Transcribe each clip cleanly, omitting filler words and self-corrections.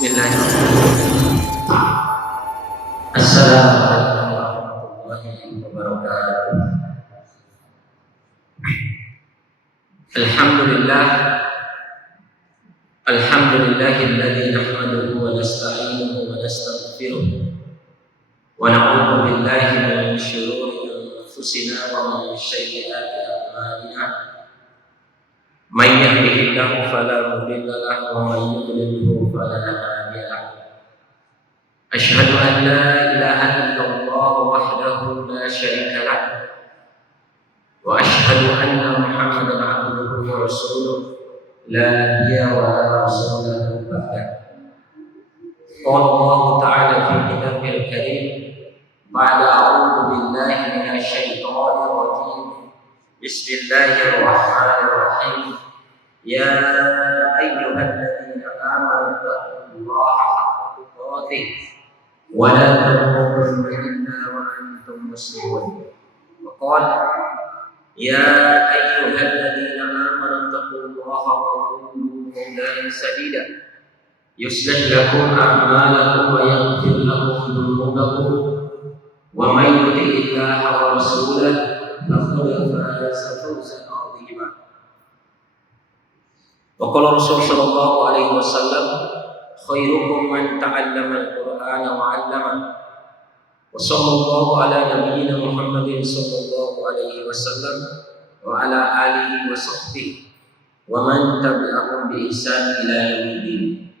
Bismillahirrahmanirrahim. Assalamualaikum warahmatullahi wabarakatuh. Alhamdulillah, alhamdulillahilladzi nahmaduhu wa nasta'inuhu wa nastaghfiruh wa na'udzu billahi min shururi anfusina wa min sayyiati a'malina. May yahdihillahu fala mudilla lahu wa may yudlilhu fala hadiya lahu. Asyhadu an la ilaha illallah wahdahu la syarika lahu wa asyhadu anna Muhammadan abduhu wa rasuluh la nabiyya wa la rasula ba'da. Qala Allah ta'ala fi kitabihil karim ba'da a'udzu billahi minasy syaithanir rajim. Bismillahirrahmanirrahim. Ya ayyuhalladzina amanu taqullaha haqqa tuqatih wa la tamutunna illa wa antum muslimun. Wa qala ya ayyuhalladzina amanu taqullaha wa qulu qawlan sadida yuslih lakum a'malakum wa yaghfir lakum dhunubakum wa may yuti'illaha wa rasulahu faqad faza fawzan 'azima. Wa qala Rasul sallallahu alaihi wasallam khairukum man ta'allama al-Qur'ana wa 'allama. Wa sallallahu ala nabiyyina Muhammadin sallallahu alaihi wasallam wa ala alihi wa sahbihi wa man tabi'ahum bi ihsan ila yaumiddin.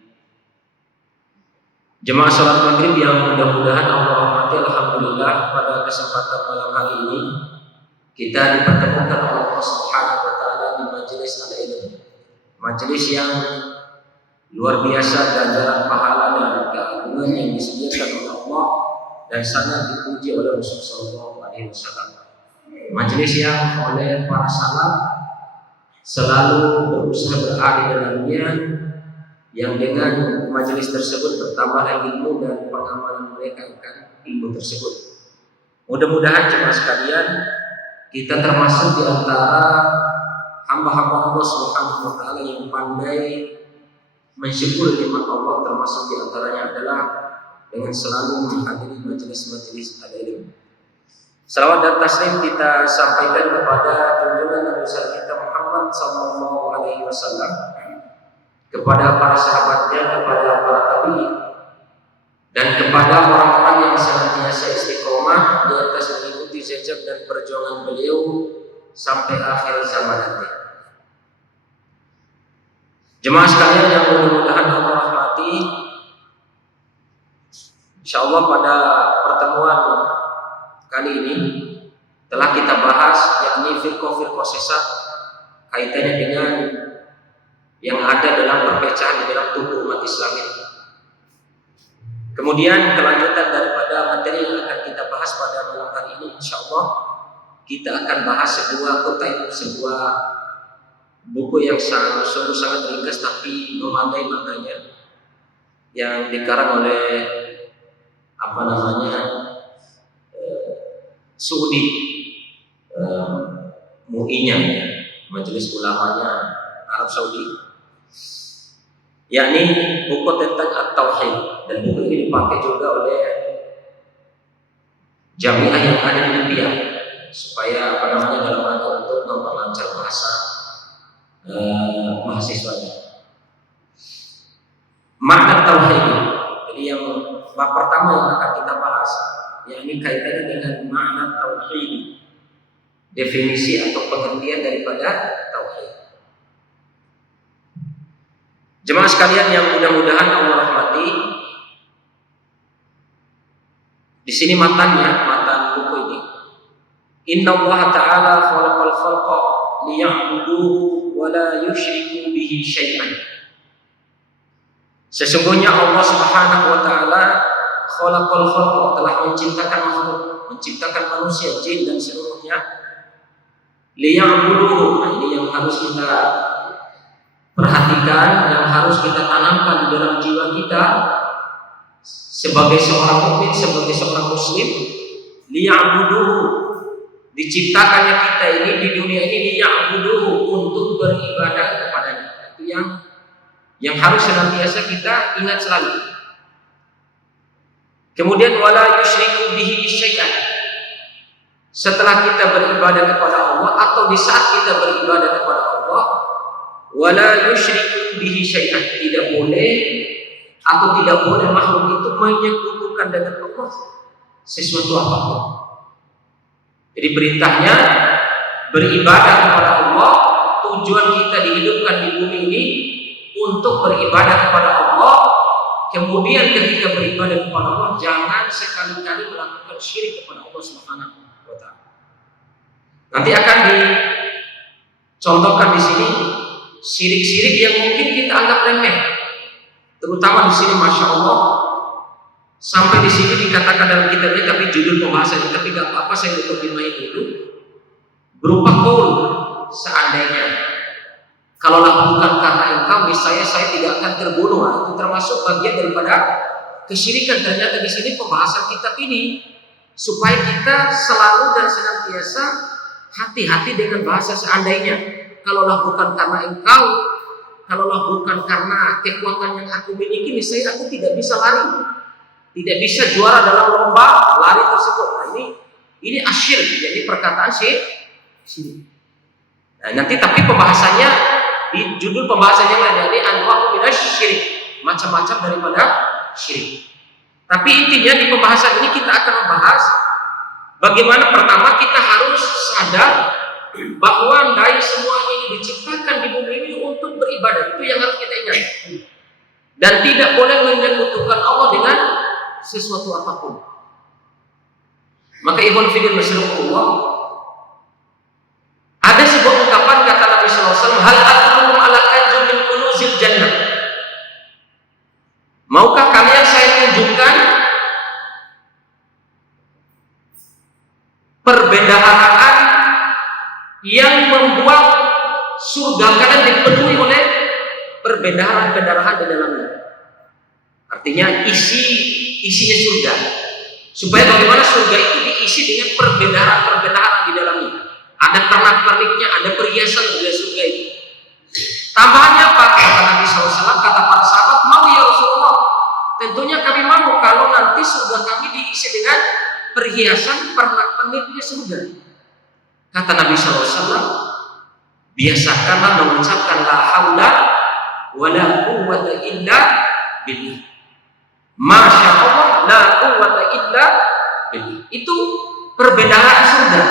Jemaah salat maghrib yang mudah-mudahan Allah rahmati, alhamdulillah pada kesempatan malam hari ini kita dipertemukan oleh Allah Subhanahu wa taala di majelis al-ilm. Majelis yang luar biasa ganjaran pahala dan keagungan yang disediakan oleh Allah dan sangat dipuji oleh Rasul sallallahu alaihi wasallam. Majelis yang oleh para salaf selalu berusaha berada di dalamnya, yang dengan majelis tersebut bertambahlah ilmu dan pengamalan mereka akan ilmu tersebut. Mudah-mudahan jemaah sekalian, kita termasuk di antara hamba-hamba Allah Subhanahu wa taala yang pandai mensyukur nikmat Allah, termasuk di antaranya adalah dengan selalu menghadiri majelis-majelis al-ilm. Salawat dan taslim kita sampaikan kepada junjungan Nabi kita Muhammad sallallahu alaihi wasallam, kepada para sahabatnya, kepada para tabi'in, dan kepada orang-orang yang senantiasa istiqomah di atas mengikuti jejak dan perjuangan beliau sampai akhir zaman nanti. Jemaah sekalian yang mudah-mudahan Allah rahmati, insyaallah pada pertemuan kali ini telah kita bahas yakni firqah-firqah sesat kaitannya dengan yang ada dalam perpecahan di dalam tubuh umat Islam ini. Kemudian kelanjutan daripada materi yang akan kita bahas pada malam hari ini, insyaallah kita akan bahas sebuah buku yang sangat ringkas tapi memadai maknanya, yang dikarang oleh Saudi, MUI-nya, Majelis Ulamanya Arab Saudi, yakni buku tentang At-Tauhid, dan buku ini dipakai juga oleh jamiah yang ada di India supaya dalam rangka untuk memperlancar bahasa mahasiswanya. Makna tauhid. Jadi yang bab pertama yang akan kita bahas yakni kaitannya dengan makna tauhid, definisi atau pengertian daripada tauhid. Jemaah sekalian yang mudah-mudahan Allah rahmati, di sini matan buku ini. Inna Allah Ta'ala khalaqal khalqa liya'buduhu wa la yusyriku bihi syai'an. Sesungguhnya Allah Subhanahu wa taala khalaqal khalqa, telah menciptakan makhluk, menciptakan manusia, jin dan seluruhnya, liya'buduhu. Ini yang harus kita perhatikan, yang harus kita tanamkan di dalam jiwa kita sebagai seorang mukmin, sebagai seorang muslim. Liya'buduhu, diciptakannya kita ini di dunia ini liya'buduhu, untuk beribadah kepadanya. Itu yang yang harus senantiasa kita ingat selalu. Kemudian wala yusyriku bihi syai'an. Setelah kita beribadah kepada Allah atau di saat kita beribadah kepada Allah, wala yusyriku bihi syai'an, tidak boleh atau tidak boleh makhluk itu menyekutukan dengan Allah sesuatu apapun. Jadi perintahnya beribadah kepada Allah, tujuan kita dihidupkan di bumi ini untuk beribadah kepada Allah. Kemudian ketika beribadah kepada Allah, jangan sekali-kali melakukan syirik kepada Allah Subhanahu wa taala. Nanti akan dicontohkan di sini syirik-syirik yang mungkin kita anggap remeh. Terutama di sini, masya Allah, sampai di sini dikatakan dalam kitabnya, tapi judul pembahasannya, tapi gak apa-apa saya mukadimah dulu, berupa qaul, seandainya. Kalaulah bukan karena engkau, misalnya saya tidak akan terbunuh. Itu termasuk bagian daripada kesyirikan. Ternyata di sini pembahasan kitab ini supaya kita selalu dan senantiasa hati-hati dengan bahasa seandainya. Kalaulah bukan karena engkau, kalaulah bukan karena kekuatan yang aku miliki, misalnya aku tidak bisa lari, tidak bisa juara dalam lomba lari tersebut. Nah, ini asyir, jadi perkataan syirik. Nah, nanti tapi pembahasannya di judul pembahasannya lain, ini anwa'u minasyirik, macam-macam daripada syirik. Tapi intinya di pembahasan ini kita akan membahas bagaimana pertama kita harus sadar bahwa dari semuanya ini diciptakan di bumi ini untuk beribadah. Itu yang harus kita ingat. Dan tidak boleh menyekutukan Allah dengan sesuatu apapun. Maka Ibnu Fiddin Masyrufullah, ada sebuah ungkapan kata Nabi SAW, hal adullukum ala kanzin min kunuzil jannah. Maukah kalian saya tunjukkan perbendaharaan yang membuat surga kalian dipenuhi oleh perbendaharaan-perbendaharaan di dalamnya. Artinya isinya surga. Supaya bagaimana surga itu diisi dengan perbendaharaan-perbendaharaan di dalamnya. Ada pernak-perniknya, ada perhiasan di surga itu. Tambahannya apa? Kata Nabi SAW, kata para sahabat, mau ya Rasulullah. Tentunya kami mau kalau nanti surga kami diisi dengan perhiasan pernak-perniknya surga. Kata Nabi SAW, biasakanlah mengucapkan la haula wala quwwata illa billah. Masya Allah, la quwwata illa billah. Itu perbedaan surga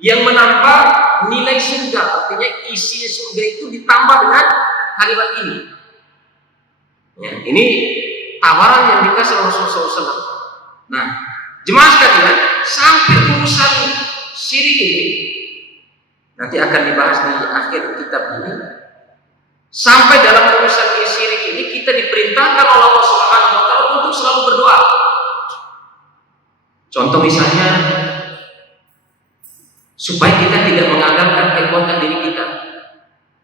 yang menambah nilai surga. Artinya isi surga itu ditambah dengan kalimat ini. Ya, ini tawaran yang dikasih Rasulullah SAW. Nah, jemaah sekalian, sampai urusan syirik ini nanti akan dibahas di akhir kitab ini. Sampai dalam urusan syirik ini kita diperintahkan oleh Allah Subhanahu wa taala untuk selalu berdoa. Contoh misalnya, supaya kita tidak mengandalkan kekuatan diri kita.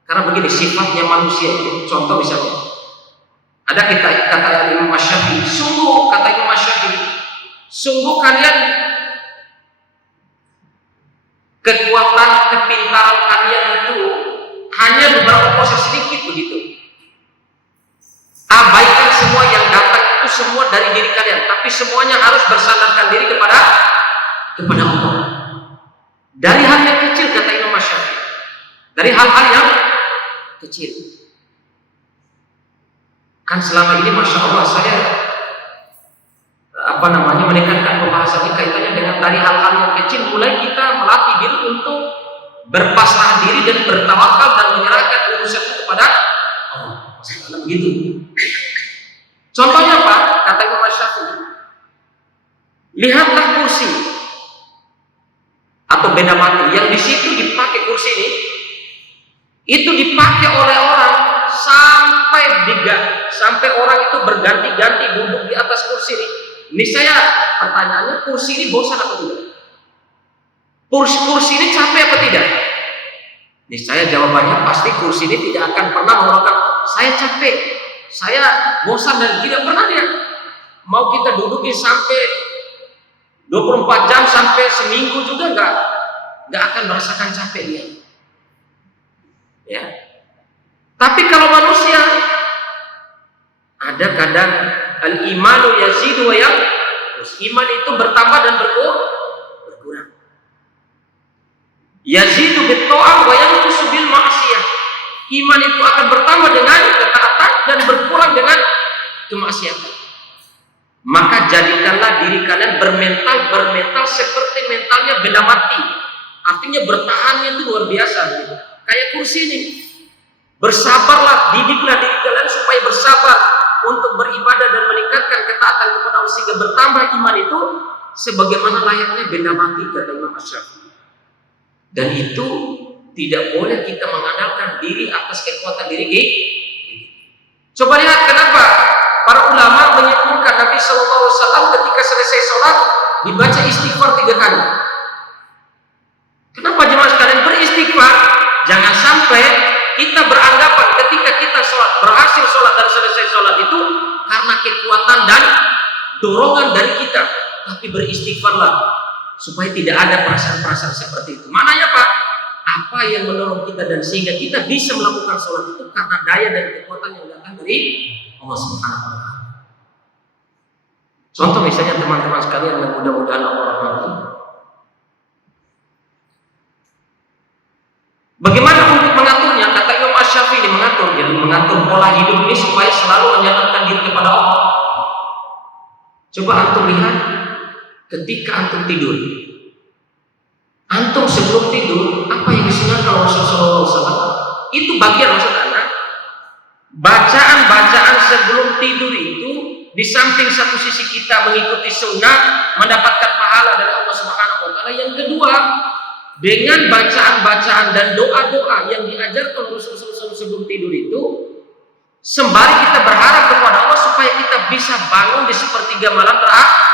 Karena begini sifatnya manusia itu. Contoh misalnya, ada kata Imam Syafi'i, sungguh kata Imam Syafi'i, sungguh kalian kekuatan, kepintaran kalian itu hanya beberapa proses sedikit begitu. Abaikan semua yang datang itu semua dari diri kalian, tapi semuanya harus bersandarkan diri kepada Allah. Dari hal yang kecil kata Imam Syafi'i, dari hal-hal yang kecil. Kan selama ini masya Allah saya menekankan pembahasan ini kaitannya dengan dari hal-hal yang kecil, mulai kita melatih diri untuk berpasrah diri dan bertawakal dan menyerahkan urusan itu kepada Allah. Maksudnya begitu. Contohnya apa? Kata Imam Syafi'i, lihatlah kursi atau benda mati yang di situ dipakai kursi ini, itu dipakai oleh orang sampai orang itu berganti-ganti duduk di atas kursi ini. Ini saya pertanyaannya, kursi ini bosan atau tidak? Kursi ini capek apa tidak? Ini saya jawabannya pasti kursi ini tidak akan pernah mengatakan saya capek, saya bosan, dan tidak pernah dia. Mau kita dudukin sampai 24 jam sampai seminggu juga nggak akan merasakan capek dia. Ya. Tapi kalau manusia Ada kadang al-imanu yazidu wa yanqus. Iman itu bertambah dan berkurang. Yazidu bit-ta'ah wa yanqusu bil ma'siyah. Iman itu akan bertambah dengan ketaatan dan berkurang dengan kemaksiatan. Maka jadikanlah diri kalian bermental seperti mentalnya benda mati. Artinya bertahannya itu luar biasa. Kayak kursi ini. Bersabarlah, didiklah diri kalian supaya bersabar untuk beribadah dan meningkatkan ketaatan kepada Allah sehingga bertambah iman itu sebagaimana layaknya benda mati, kata Imam Asy-Syafi'i. Dan itu tidak boleh kita mengandalkan diri atas kekuatan diri kita. Coba lihat kenapa para ulama menyebutkan Nabi Shallallahu Alaihi Wasallam ketika selesai sholat dibaca istighfar 3 kali. Kenapa jemaah sekalian beristighfar? Jangan sampai kita beranggapan ketika kita sholat, berhasil sholat dan selesai sholat itu karena kekuatan dan dorongan dari kita, tapi beristighfarlah supaya tidak ada perasaan-perasaan seperti itu. Maknanya Pak, apa yang mendorong kita dan sehingga kita bisa melakukan sholat itu karena daya dan kekuatan yang datang dari Allah Subhanahu wa Ta'ala. Contoh misalnya teman-teman sekalian yang mudah-mudahan Allah rahmati. Bagaimana untuk mengaturnya? Kata Imam Asy-Syafi'i mengatur, jadi mengatur pola hidup ini supaya selalu menyadarkan diri kepada Allah. Coba antum lihat ketika antum tidur. Antum sebelum tidur, apa yang disunahkan Rasulullah SAW? Itu bagian maksud anak. Bacaan-bacaan sebelum tidur itu, di samping satu sisi kita mengikuti sunnah, mendapatkan pahala dari Allah Subhanahu Wa Taala. Yang kedua, dengan bacaan-bacaan dan doa-doa yang diajarkan Rasulullah SAW sebelum tidur itu, sembari kita berharap kepada Allah supaya kita bisa bangun di sepertiga malam terakhir.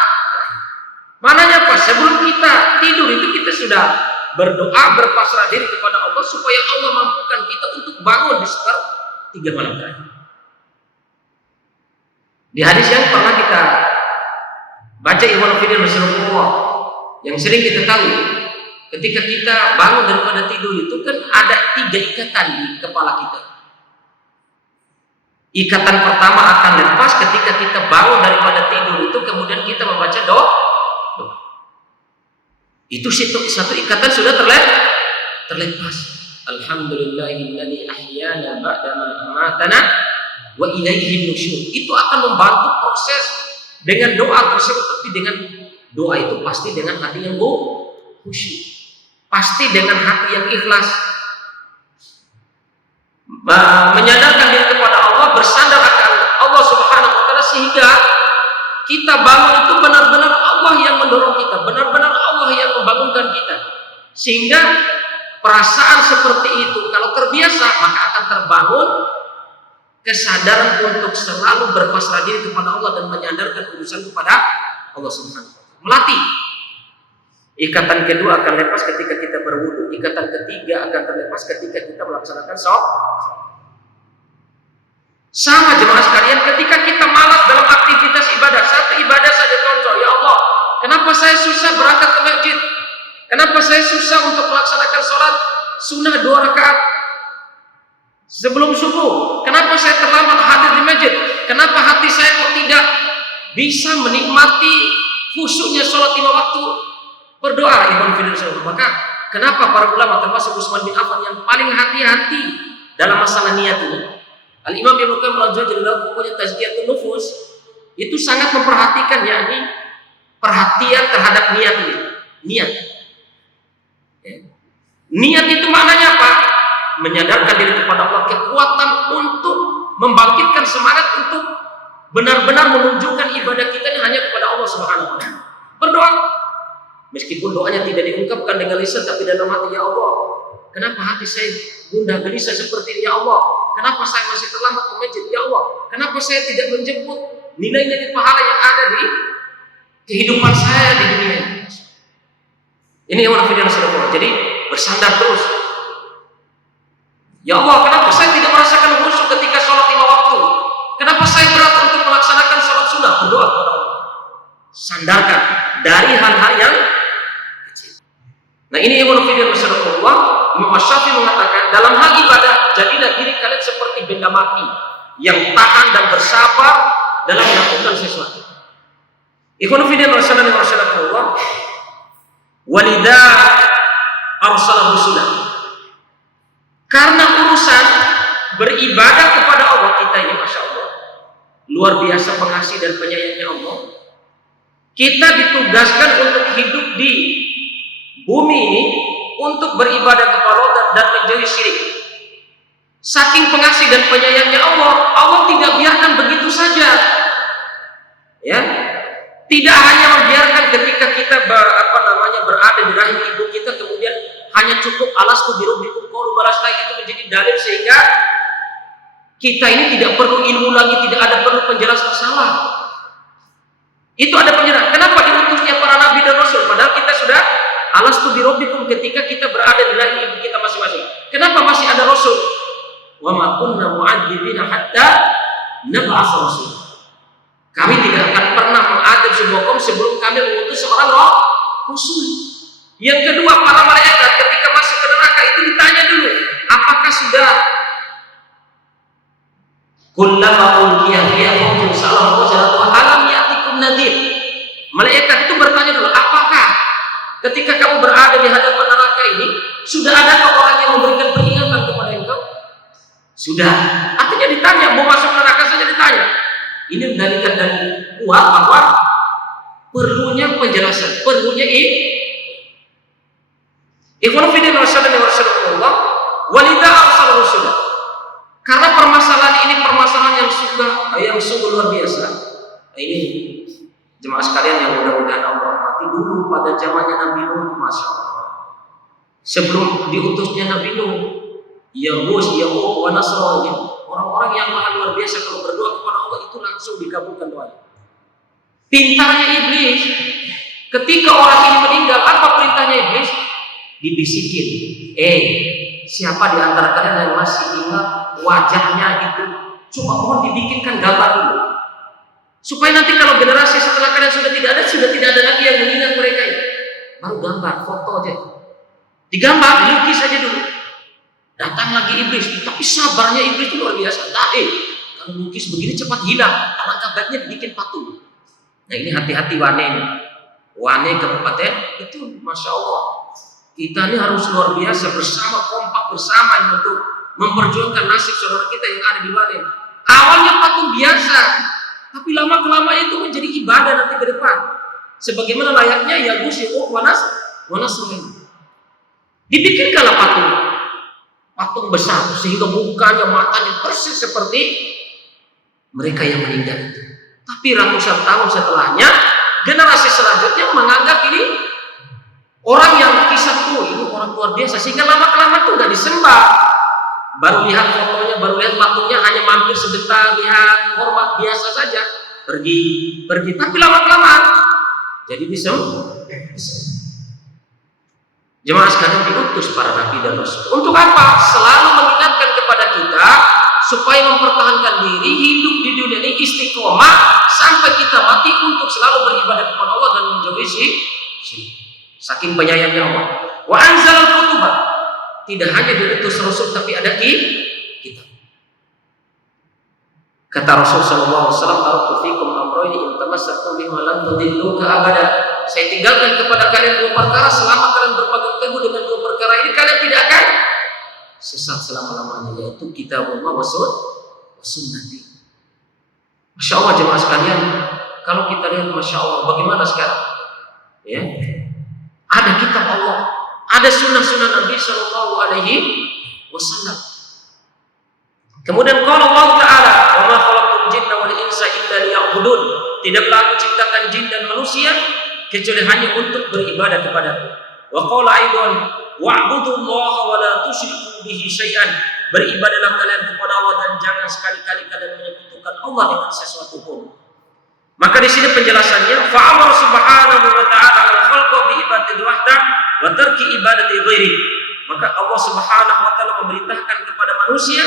Mananya apa? Sebelum kita tidur itu kita sudah berdoa, berpasrah diri kepada Allah supaya Allah mampukan kita untuk bangun di sepertiga malam terakhir. Di hadis yang pernah kita baca Ikhwan Fillah Rasulullah, yang sering kita tahu, ketika kita bangun daripada tidur itu kan ada 3 ikatan di kepala kita. Ikatan pertama akan lepas ketika kita bangun daripada tidur itu, kemudian kita membaca doa. Itu satu ikatan sudah terlepas. Alhamdulillahilladzi ahyana ba'dama amatana wa ilaihin nusyur. Itu akan membantu proses dengan doa tersebut, tapi dengan doa itu pasti dengan hati yang khusyuk. Pasti dengan hati yang ikhlas. Menyadarkan diri kepada Allah, bersandar akan Allah Subhanahu wa Ta'ala sehingga kita bangun itu benar-benar Allah yang mendorong kita, benar-benar Allah yang membangunkan kita. Sehingga perasaan seperti itu kalau terbiasa maka akan terbangun kesadaran untuk selalu berpasrah diri kepada Allah dan menyandarkan urusan kepada Allah Subhanahu wa Ta'ala. Melatih. Ikatan kedua akan lepas ketika kita berwudu. Ikatan ketiga akan terlepas ketika kita melaksanakan sholat. Sama jemaah sekalian, ketika kita malas dalam aktivitas ibadah, satu ibadah saja contoh, ya Allah, kenapa saya susah berangkat ke masjid? Kenapa saya susah untuk melaksanakan sholat sunnah 2 rakaat sebelum subuh? Kenapa saya terlambat hadir di masjid? Kenapa hati saya kok tidak bisa menikmati khusyuknya sholat 5 waktu? Berdoa Ibn Fidel. Maka kenapa para ulama termasuk Utsman bin Affan yang paling hati-hati dalam masalah niat ini? Al-Imam Ibnu Qayyim al-Jauziyah dalam bukunya Tazkiyatun Nufus itu sangat memperhatikan yakni perhatian terhadap niat ini. Niat. Niat itu maknanya apa? Menyadarkan diri kepada Allah, kekuatan untuk membangkitkan semangat untuk benar-benar menunjukkan ibadah kita ini hanya kepada Allah Subhanahu wa Ta'ala. Berdoa. Meskipun doanya tidak diungkapkan dengan lisan, tapi dalam hati, ya Allah, kenapa hati saya gundah gelisah seperti ini, ya Allah? Kenapa saya masih terlambat ke masjid, ya Allah? Kenapa saya tidak menjemput nilai-nilai pahala yang ada di kehidupan saya di dunia ini? Ini yang orang Fidel Rasulullah. Jadi bersandar terus. Ya Allah, kenapa saya tidak merasakan khusyuk ketika sholat 5 waktu? Kenapa saya berat untuk melaksanakan sholat sunnah? Berdoa kepada Allah. Sandarkan dari hal-hal yang kecil. Nah ini yang orang Fidel Rasulullah. Imam Asy-Syafi'i mengatakan dalam hal ibadah jadilah diri kalian seperti benda mati. yang tahan dan bersabar dalam melakukan sesuatu. Ikhwan fillah rasulullah walida arsalah rusulah. Karena urusan beribadah kepada Allah kita ini, masya Allah, luar biasa pengasih dan penyayangnya Allah. Kita ditugaskan untuk hidup di bumi ini untuk beribadah kepada Allah dan menjauhi syirik. Saking pengasih dan penyayangnya Allah, Allah tidak biarkan begitu saja. Ya, tidak hanya membiarkan ketika kita berada di rahim ibu kita kemudian hanya cukup alastu birabbikum qalu balas itu menjadi dalil sehingga kita ini tidak perlu ilmu lagi, tidak ada perlu penjelasan salah. Itu ada penjelasan. Kenapa diutusnya para nabi dan rasul? Padahal kita sudah alastu birabbikum ketika kita berada di rahim ibu kita masing-masing. Kenapa masih ada rasul? Wa ma kunna mu'adzibina hatta nab'atsa rasul. Kami tidak akan pernah mengadab sebuah kaum sebelum kami mengutus seorang rasul. Yang kedua, para malaikat ketika masuk ke neraka itu ditanya dulu, apakah sudah kullama ulqiya fiha fawjun sa'alahum wajhatu alam ya'tikum nadhir. Malaikat itu bertanya dulu, apakah ketika kamu berada di hadapan neraka ini sudah ada orang yang memberikan peringatan kepada engkau? Sudah. Artinya ditanya, mau masuk neraka saja ditanya. Ini mendalikan dan kuat bahwa perlunya penjelasan, perlunya Ikhwan fillah rasulullah walida arsal rusulah. Karena permasalahan ini permasalahan yang sungguh luar biasa. Nah, ini jemaah sekalian yang mudah-mudahan Allah rahmati, dulu pada zamannya Nabi Nuh, masya Allah. Sebelum diutusnya Nabi Nuh, Yahus, Yahud, wa Nasra, orang-orang yang luar biasa kalau berdoa kepada Allah itu langsung dikabulkan doanya. Pintarnya iblis, ketika orang ini meninggal, apa perintahnya iblis? Dibisikin, siapa di antara kalian yang masih ingat wajahnya itu? Coba mohon dibikinkan gambar dulu, supaya nanti kalau generasi setelah kalian sudah tidak ada lagi yang mengingat mereka ini. Baru gambar, foto aja, digambar, dilukis saja dulu. Datang lagi iblis, tapi sabarnya iblis itu luar biasa. Kalau lukis begini cepat hilang, alangkah baiknya bikin patung. Nah ini hati-hati wane kabupaten itu, masya Allah. Kita ini harus luar biasa bersama, kompak bersama untuk memperjuangkan nasib saudara kita yang ada di Wane. Awalnya patung biasa, tapi lama-kelamaan itu menjadi ibadah nanti ke depan. Sebagaimana layaknya Yahus, Yahud, wa Nasra. Dibikinkanlah patung besar sehingga mukanya, matanya persis seperti mereka yang meninggal itu. Tapi ratusan tahun setelahnya, generasi selanjutnya menganggap ini orang yang kisah itu orang luar biasa, sehingga lama-kelamaan itu nggak disembah. Baru lihat fotonya, baru lihat patungnya, hanya mampir sebentar, lihat, hormat biasa saja, pergi. Tapi lama-kelamaan jadi disembah. Jemaah sekalian, diutus para nabi dan rasul untuk apa? Selalu mengingatkan kepada kita supaya mempertahankan diri hidup di dunia ini istiqomah sampai kita mati untuk selalu beribadah kepada Allah dan menjauhi syirik. Saking penyayangnya Allah. Wa anzalal kutubah. Tidak hanya diutus rasul tapi ada kitab. Kata Rasul sallallahu alaihi wasallam, "Taraktu fikum amrayni in tamassaktum bihima lan tadillu abada." Saya tinggalkan kepada kalian dua perkara, selama kalian berpegang teguh dengan dua perkara ini kalian tidak akan sesat selama-lamanya, yaitu kitabullah wa sunnati. Masya Allah jemaah sekalian, kalau kita lihat masya Allah bagaimana sekarang, ya, ada kitab Allah, ada sunnah-sunnah Nabi Shallallahu Alaihi Wasallam. Kemudian kalau Allah Taala, "Wa ma khalaqtul jinna wal insa illa liya'budun." Tidaklah aku ciptakan jin dan manusia kecuali hanya untuk beribadah kepadaku. Wa qala aidan, "Wa'budullaha wa la tusyriku bihi syai'an." Beribadahlah kalian kepada Allah dan jangan sekali-kali kalian menyekutukan Allah dengan sesuatu pun. Maka di sini penjelasannya, fa'amar subhanahu wa ta'ala al-khalqa bi ibadati wahdah wa tarki ibadati ghairi. Maka Allah Subhanahu wa taala memerintahkan kepada manusia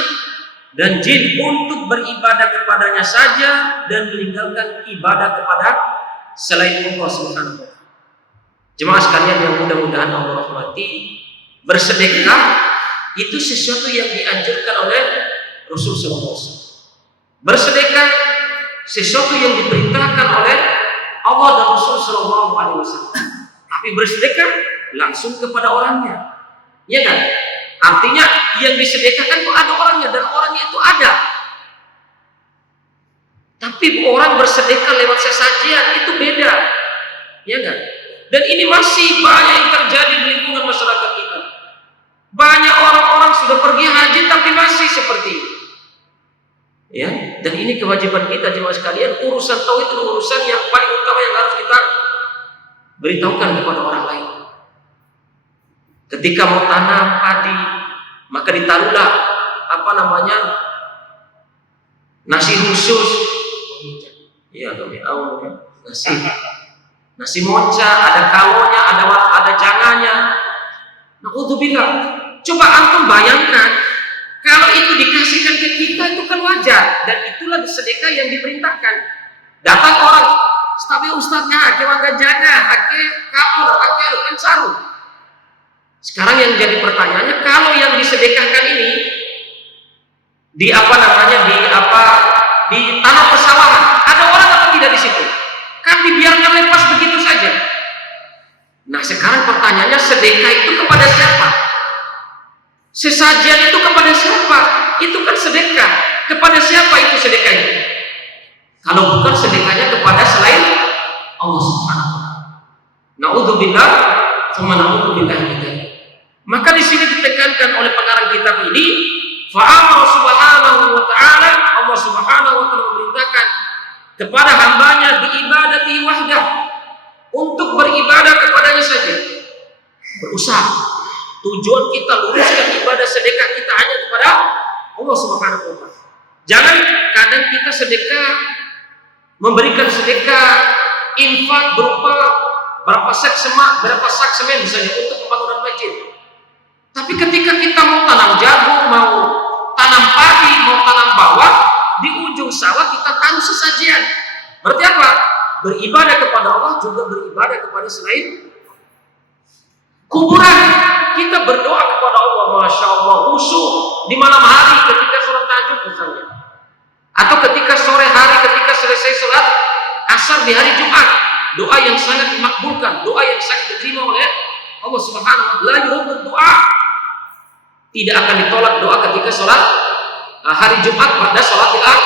dan jin untuk beribadah kepadanya saja dan meninggalkan ibadah kepada selain Allah Subhanahu wa taala. Jemaah sekalian yang mudah-mudahan Allah rahmati, bersedekah itu sesuatu yang dianjurkan oleh Rasul sallallahu alaihi wasallam. Bersedekah sesuatu yang diperintahkan oleh Allah dan Rasul Shallallahu Alaihi Wasallam. Tapi bersedekah langsung kepada orangnya, ya kan? Artinya yang disedekahkan itu ada orangnya dan orangnya itu ada. Tapi orang bersedekah lewat sesajian itu beda, ya kan? Dan ini masih banyak yang terjadi di lingkungan masyarakat kita. Banyak orang-orang sudah pergi haji tapi masih seperti ini. Ya, dan ini kewajiban kita jemaah sekalian, urusan tauhid itu urusan yang paling utama yang harus kita beritahukan kepada orang lain. Ketika mau tanam padi, maka ditaruhlah nasi khusus. Iya, nasi monca, ada kalonya, ada jangannya. Naudzubillah. Coba antum bayangkan, kalau itu dikasihkan ke kita itu kan wajar, dan itulah sedekah yang diperintahkan. Datang orang, tapi ustadznya, ake wangga jaga, ake kaul, ake kan saru. Sekarang yang jadi pertanyaannya, kalau yang disedekahkan ini di tanah persawahan, ada orang atau tidak di situ? Kan dibiarkan lepas begitu saja. Nah, sekarang pertanyaannya, sedekah itu kepada siapa? Sesajian itu kepada siapa? Itu kan sedekah. Kepada siapa itu sedekah itu? Kalau bukan sedekahnya kepada selain Allah Subhanahu wa taala. Naudzubillah, tsumma naudzubillah kita. Maka di sini ditekankan oleh pengarang kitab ini, fa'amara subhanahu wa ta'ala, Allah Subhanahu wa taala memerintahkan kepada hambanya biibadati wahdah, untuk beribadah kepadanya saja. Berusaha. Tujuan kita luruskan ibadah sedekah kita hanya kepada Allah Subhanahu wa taala. Jangan kadang kita sedekah, memberikan sedekah, infak berupa berapa sak semen misalnya untuk pembangunan masjid. Tapi ketika kita mau tanam jagung, mau tanam padi, mau tanam bawang, di ujung sawah kita taruh sesajian. Berarti apa? Beribadah kepada Allah juga beribadah kepada selain kuburan. Kita berdoa kepada Allah, masya Allah, khusyuk di malam hari ketika sholat tahajud misalnya, atau ketika sore hari ketika selesai sholat asar di hari Jumat, doa yang sangat dimakbulkan, doa yang sangat diterima oleh Allah Subhanahu wa taala. Doa tidak akan ditolak doa ketika sholat hari Jumat pada sholat asar.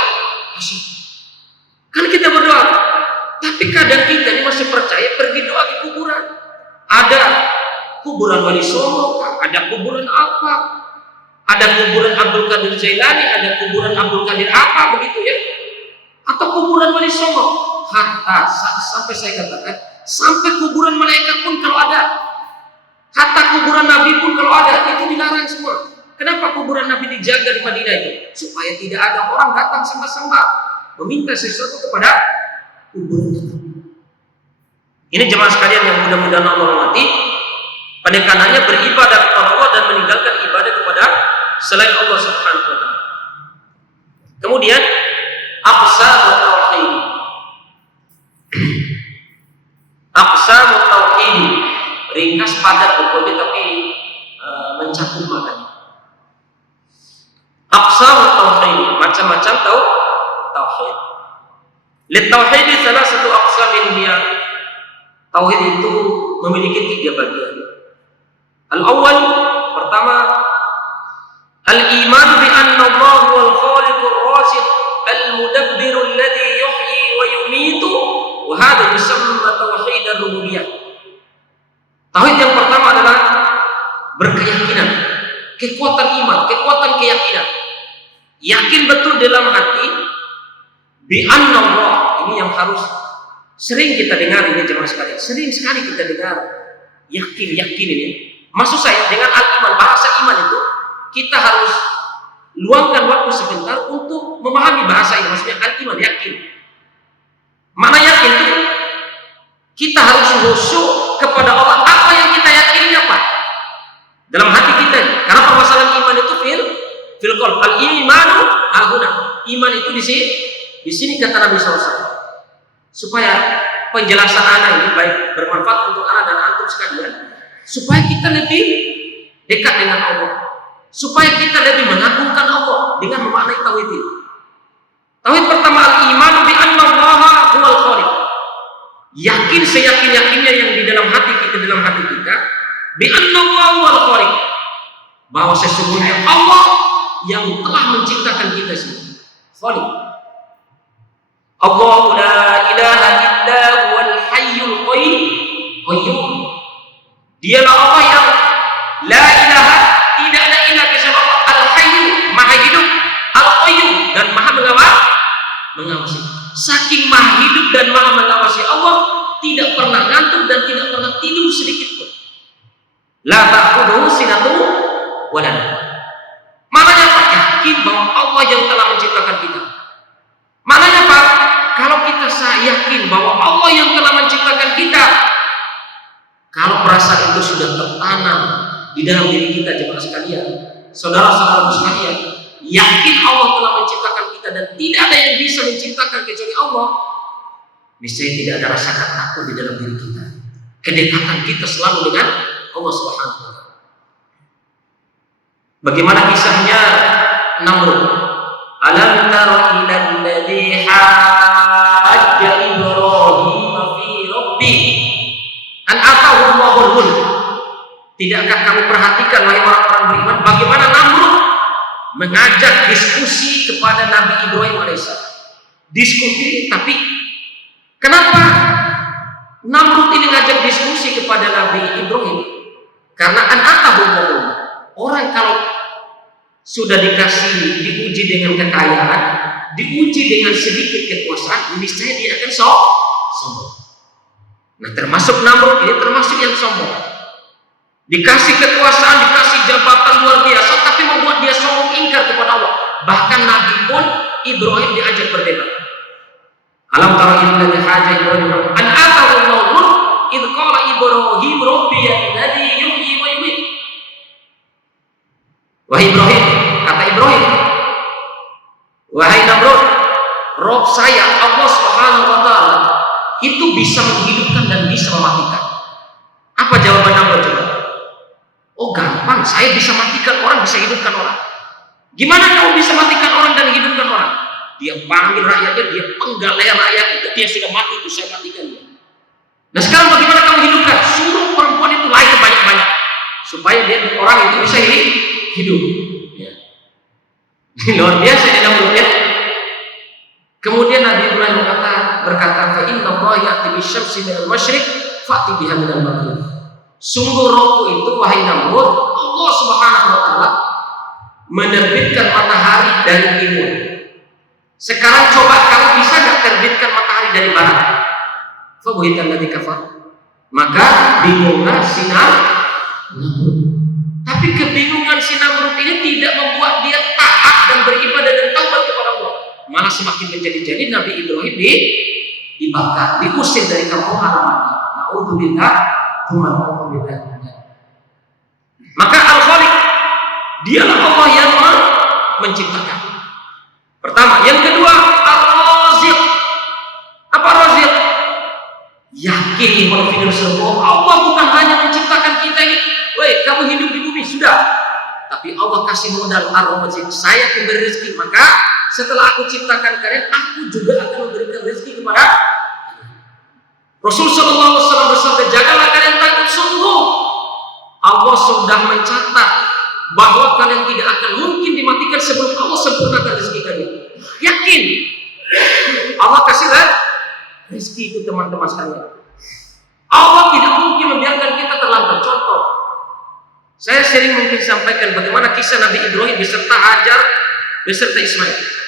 Kan kita berdoa, tapi kadang kita ini masih percaya pergi doa ke kuburan. Ada kuburan Wali Songo, ada kuburan apa, ada kuburan Abdul Qadir Jailani, ada kuburan Abdul Qadir apa begitu ya, atau kuburan Wali Songo. Hatta sampai saya katakan, sampai kuburan malaikat pun kalau ada, hatta kuburan Nabi pun kalau ada, itu dilarang semua. Kenapa kuburan Nabi dijaga di Madinah itu? Supaya tidak ada orang datang sembah-sembah meminta sesuatu kepada kuburan itu. Ini jemaah sekalian yang mudah-mudahan Allah rahmati. Penekanannya beribadah kepada Allah dan meninggalkan ibadah kepada selain Allah Subhanahu wa taala. Kemudian aqsamut tauhid. Aqsamut tauhid, ringkas padat pokoknya tapi mencakup maknanya. Aqsamut tauhid, macam-macam tauhid. Lit tauhid salah satu aqsamin dia. Tauhid itu memiliki 3 bagian. Al-awwal, pertama, al-iman bi anna Allah huwal khaliqur raziq al-mudabbir alladhi yuhyi wa yumitu, wa hadha yusamma tauhid ar-rububiyyah. Tauhid yang pertama adalah berkeyakinan, kekuatan iman, kekuatan keyakinan. Yakin betul dalam hati bi anna Allah, ini yang harus sering kita dengar ini jemaah sekalian. Sering sekali kita dengar yakin ini. Maksud saya dengan al-iman, bahasa iman itu kita harus luangkan waktu sebentar untuk memahami bahasa ini. Maksudnya al-iman, yakin. Mana yakin itu? Kita harus khusyuk kepada Allah. Apa yang kita yakini apa? Dalam hati kita. Karena permasalahan iman itu fil qalb. Al-imanu ahuna. Iman itu di sini. Di sini kata Nabi SAW. Supaya penjelasan anak ini baik bermanfaat untuk anak dan antum sekalian. Supaya kita lebih dekat dengan Allah, supaya kita lebih mengagungkan Allah dengan memaknai tauhid ini. Tauhid pertama al-iman bi anna Allah huwal khaliq. Yakin seyakin-yakinnya yang di dalam hati kita bi anna Allah huwal khaliq. Bahwa sesungguhnya Allah yang telah menciptakan kita semua. Khaliq. Allahu la ilaha illa huwal hayyul qayyum. Dialah Allah yang la ilaha, tidak ada ilah kecuali Allah, al-hayyu, maha hidup, al-qayyum, dan maha mengawasi. Saking maha hidup dan maha mengawasi Allah, tidak pernah ngantuk dan tidak pernah tidur sedikit pun. La ta'khudhuhu sinatun wa la nawm. Maknanya Pak, yakin bahwa Allah yang telah menciptakan kita. Maknanya Pak, kalau kita yakin bahwa Allah yang telah menciptakan kita, kalau perasaan itu sudah tertanam di dalam diri kita, jemaah sekalian, saudara-saudara sekalian, yakin Allah telah menciptakan kita dan tidak ada yang bisa menciptakan kecuali Allah, niscaya tidak ada rasa takut di dalam diri kita. Kedekatan kita selalu dengan Allah Subhanahu wa taala. Bagaimana kisahnya Namrud? Alam tara ilal ladzi hajja Ibrahim fi rabbih an atahu Allahul mulk. Tidakkah kamu perhatikan wahai orang-orang beriman bagaimana Namrud mengajak diskusi kepada Nabi Ibrahim alaihissalam? Diskusi, tapi kenapa Namrud ini ngajak diskusi kepada Nabi Ibrahim? Karena an atahu Allahul mulk. Orang kalau sudah diuji dengan kekayaan, diuji dengan sedikit kekuasaan, niscaya dia akan sombong. Nah, termasuk Namrud ini termasuk yang sombong. Dikasih kekuasaan, dikasih jabatan luar biasa, tapi membuat dia sombong, ingkar kepada Allah. Bahkan Nabi pun Ibrahim diajak berdebat. Alam tara ilal haja Ibrahim an atahu Allahul id qala Ibrahim rabbiyalladzi yuhyi wa yumiit. Wahai Ibrahim, kata Ibrahim, wahai Namrud, Rob saya Allah Subhanahu wa taala itu bisa menghidupkan dan bisa mematikan. Apa jawaban Namrud coba? Oh gampang, saya bisa matikan orang, bisa hidupkan orang. Gimana kamu bisa matikan orang dan hidupkan orang? Dia panggil rakyatnya, dia penggal leher rakyat, dia sudah mati itu saya matikan dia. Nah sekarang bagaimana kamu hidupkan? Suruh perempuan itu lahir banyak-banyak supaya dia orang itu bisa hidup. Ya. Luar biasa ya Namrud ya. Kemudian Nabi Ibrahim berkata, fa inna Allah ya'ti bisyamsi minal masyriq fa'ti biha minal maghrib. Sungguh rohku itu wahai Namrud, Allah Subhanahu wa taala menerbitkan matahari dari timur. Sekarang coba kamu bisa enggak terbitkan matahari dari barat? Fa buhital ladzi kafar. Maka bingunglah si Namrud. Tapi kebingungan si Namrud ini tidak membuat dia taat dan beribadah dan taubat kepada Allah. Malah semakin menjadi-jadi Nabi Ibrahim dibakar, diusir dari kampung halamannya. Na'udzubillah, na'udzubillah. Maka Al-Khaliq, dialah Allah yang menciptakan. Pertama, yang kedua, Ar-Raziq. Apa Raziq? Yakin iman Allah bukan hanya menciptakan kita ini. Woi, kamu hidup di bumi sudah. Tapi Allah kasih modal Ar-Raziq. Saya memberi rezeki, maka setelah aku ciptakan kalian, aku juga akan memberikan rezeki kepada Rasul sallallahu alaihi wasallam bersabda, janganlah kalian takut, sungguh Allah sudah mencatat bahwa kalian tidak akan mungkin dimatikan sebelum Allah sempurnakan rezeki kalian. Yakin Allah kasih rezeki itu teman-teman sekalian. Allah tidak mungkin membiarkan kita terlantar. Contoh, saya sering mungkin sampaikan bagaimana kisah Nabi Ibrahim beserta Hajar beserta Ismail.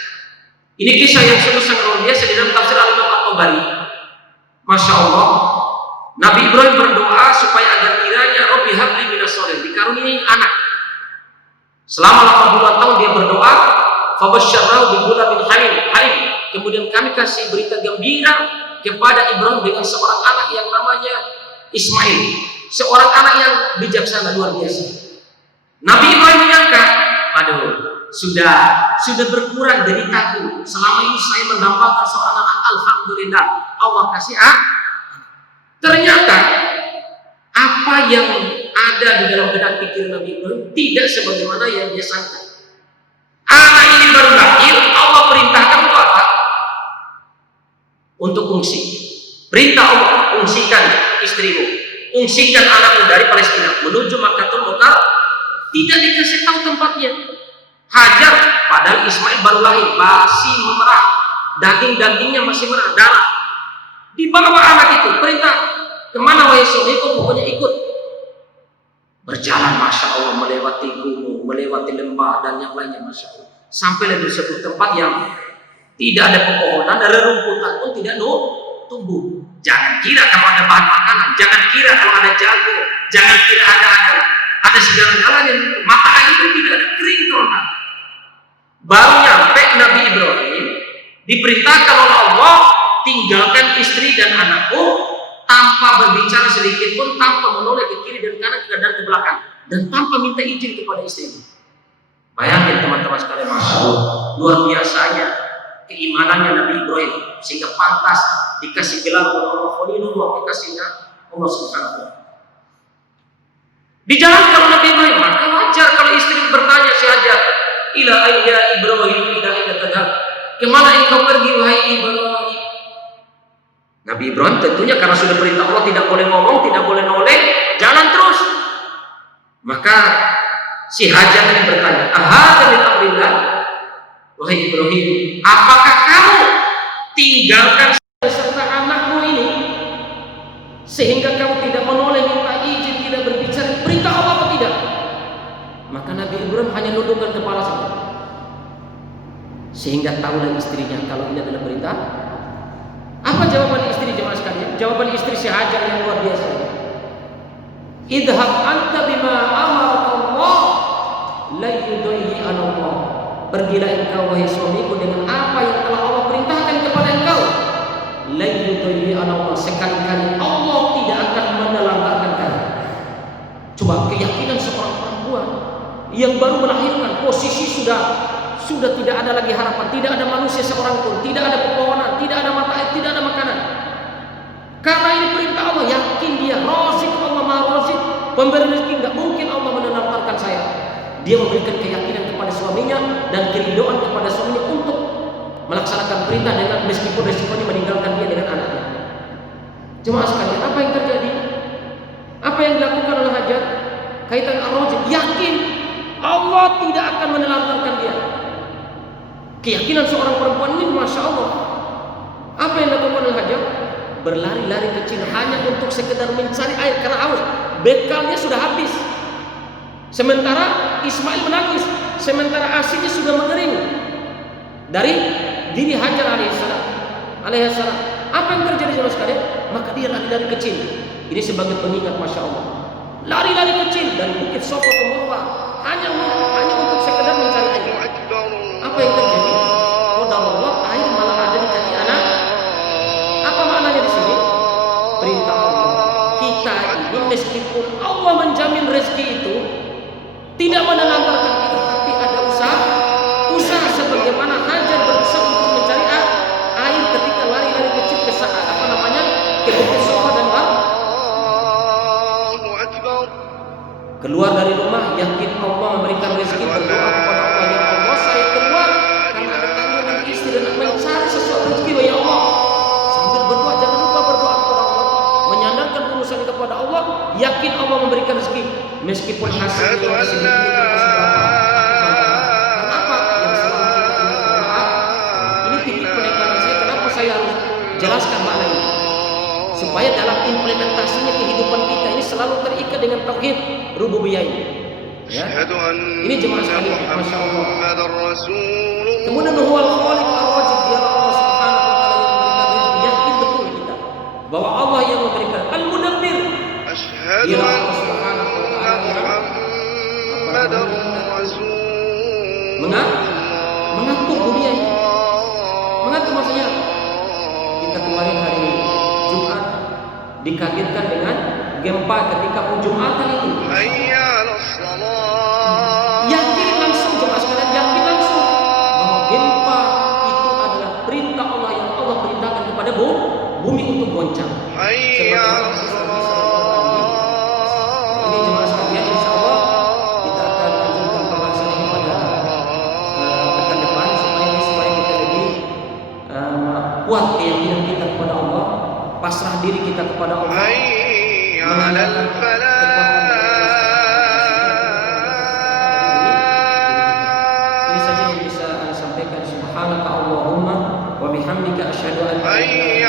Ini kisah yang sangat luar biasa di dalam tafsir Al-Imam At-Tabari. Masya Allah, Nabi Ibrahim berdoa supaya agar kiranya Rabbi habli minas sholihin, dikaruniai anak. Selama 80 tahun dia berdoa, fabasysyarnahu bi ghulamin halim. Kemudian kami kasih berita gembira kepada Ibrahim dengan seorang anak yang namanya Ismail, seorang anak yang bijaksana luar biasa. Nabi Ibrahim menyangka, aduh, sudah berkurang deritaku. Selama ini saya mendapatkan seorang anak, alhamdulillah Allah kasih Ternyata apa yang ada di dalam benak pikiran Nabi Ibrahim tidak sebagaimana yang dia sangka. Anak ini baru lahir, Allah perintahkan untuk apa? untuk ungsi. Perintah Allah, ungsikan istrimu, ungsikan anakmu dari Palestina menuju Makkahul Mukarramah. Tidak dikasih tahu tempatnya. Hajar, padahal Ismail baru lahir, masih memerah, daging-dagingnya masih merah, darah. Dibawa anak itu, perintah, kemana wahai suamiku? Pokoknya ikut. Berjalan, masya Allah, melewati gunung, melewati lembah dan yang lainnya, masya Allah. Sampai di sebuah tempat yang tidak ada pepohonan, ada rumputan pun tidak tumbuh. Jangan kira kalau ada bahan makanan, jangan kira kalau ada jago, jangan kira ada segala-galanya. Mata air itu tidak ada kering terontak. Baru nyampe Nabi Ibrahim diperintahkan oleh Allah, tinggalkan istri dan anakku tanpa berbicara sedikit pun, tanpa menoleh ke kiri dan kanan, ke kanan ke belakang, dan tanpa minta izin kepada istrinya. Bayangin teman-teman sekalian, masya Allah, luar biasanya keimanannya Nabi Ibrahim sehingga pantas dikasih gelar oleh Allah Khalilullah, dikasihnya Allah Subhanahu wa taala. Dijalankan oleh Nabi Ibrahim, maka wajar kalau istri bertanya si Hajar, ila ayya Ibrahim, ila ayya tadhab, kemana engkau pergi wahai Ibrahim? Nabi Ibrahim tentunya karena sudah perintah Allah tidak boleh ngomong, tidak boleh noleh, jalan terus. Maka si Hajar ini bertanya, ahadza min amrillah, wahai Ibrahim, apakah kamu tinggalkan serta anakmu ini sehingga kamu tidak menoleh, minta izin, tidak berbicara perintah Allah atau tidak? Maka Nabi Ibrahim hanya nundukkan kepala saja, sehingga tahulah istrinya kalau ini adalah perintah. Apa jawaban istri jemaah sekalian? Jawaban istri si Hajar yang luar biasa. Idhab anta bima amaraka Allah la yudayyi Allah. Pergilah engkau wahai suamiku dengan apa yang telah Allah perintahkan kepada engkau. La yudayyi Allah, sekali-kali Allah tidak akan menelantarkan kamu. Coba keyakinan seorang perempuan yang baru melahirkan, posisi sudah tidak ada lagi harapan, tidak ada manusia seorang pun, tidak ada pepohonan, tidak ada mata air, tidak ada makanan. Karena ini perintah Allah, yakin dia Razik, Allah Maha Razik, pemberi rezeki, nggak mungkin Allah menelantarkan saya. Dia memberikan keyakinan kepada suaminya dan keridhaan kepada suaminya untuk melaksanakan perintah dengan meskipun resikonya meninggalkan dia dengan anaknya. Jemaah sekalian, apa yang terjadi? Apa yang dilakukan oleh Hajar? Kaitan Ar-Razik, yakin Allah tidak akan menelantarkan dia. Keyakinan seorang perempuan ini, masya Allah. Apa yang dilakukan oleh Hajar? Berlari-lari kecil hanya untuk sekedar mencari air karena haus. Bekalnya sudah habis. Sementara Ismail menangis, sementara asinnya sudah mengering dari diri Hajar alaihissalam. Apa yang terjadi sama sekali? Maka dia lari-lari kecil. Ini sebagai pengingat, masya Allah. Lari-lari kecil dari bukit Safa ke Marwa hanya untuk sekedar mencari air. Apa yang terjadi? Qadarullah, air malah ada di kaki anak. Apa maknanya di sini? Perintah Allah. Kita ini meskipun Allah menjamin rezeki itu tidak menelantarkan kita, tapi ada usaha sebagaimana Hajar berusaha untuk mencari air ketika lari-lari kecil ke ke bukit Safa dan Marwa. Keluar dari rumah, yakin Allah memberikan rezeki, berdoa kepada Allah, ya Allah saya keluar karena ada tanggungan istri dan mencari sesuatu rezeki, ya Allah. Sambil berdoa, jangan lupa berdoa kepada Allah, menyandarkan urusan kepada Allah, yakin Allah memberikan rezeki meskipun hasilnya sedikit atau seberapa. Kenapa? Yang selalu kita ingat berdoa. Ini titik penekanan saya, kenapa saya harus jelaskan makna ini, supaya dalam implementasinya kehidupan kita ini selalu terikat dengan tauhid rububiyah ini. Ya. Ini jemaah sekalian, masya Allah. Kemudian huwal khaliq ar-razik, dia Allah Subhanahu wa taala yang memberikan rezeki. Yakin betul kita bahwa Allah yang memberikan al-mudabbir. Dia Allah Subhanahu wa taala yang mengatur dunia ini. Mengatur maksudnya kita kemarin hari Jumat dikagetkan dengan gempa ketika Jumatan itu. Yakin langsung jemaah sekalian, yakin langsung bahwa gempa itu adalah perintah Allah yang Allah perintahkan kepada bumi untuk goncang. Ini jemaah sekalian, insya Allah kita akan lanjutkan pembahasan ini pada pekan depan supaya kita lebih kuat keyakinan kita pasrah diri kita kepada Allah, mengandalkan kekuatan dari ini saja yang bisa saya sampaikan. Subhanaka Allahumma wa bihamdika asyhadu an la ilaha illa